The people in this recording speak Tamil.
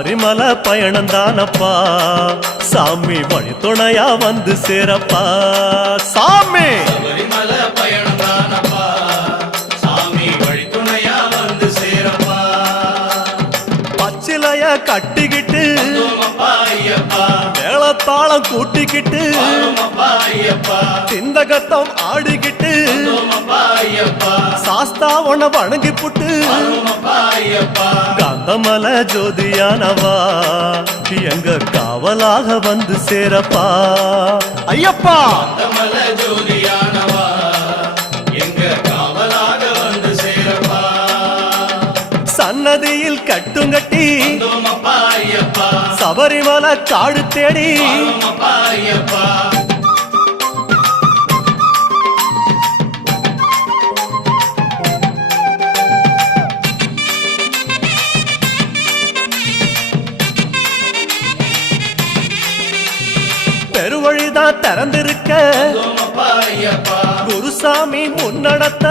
சபரிமலை பயணம் தானப்பா சாமி வழி துணையா வந்து சேரப்பா சாமி சபரிமலை பயணம் தானப்பா சாமி வழி துணையா வந்து சேரப்பா பச்சிலைய கட்டிக்கிட்டு ஐயப்பா மேளத்தாளம் கூட்டிக்கிட்டு ஐயப்பா சிந்தகத்தம் ஆடிக்கிட்டு ஐயப்பா சாஸ்தாவன வணங்கி புட்டு ஐயப்பா காந்தமல ஜோதியானவா எங்க காவலாக வந்து சேரப்பா ஐயப்பா காந்தமல ஜோதியானவா எங்க காவலாக வந்து சேரப்பா சன்னதியில் கட்டுங்கட்டி ஐயப்பா சபரிமலை காடு தேடி ஐயப்பா பெருவழிதான் திறந்திருக்க ஐயப்பா குருசாமி முன்னடத்த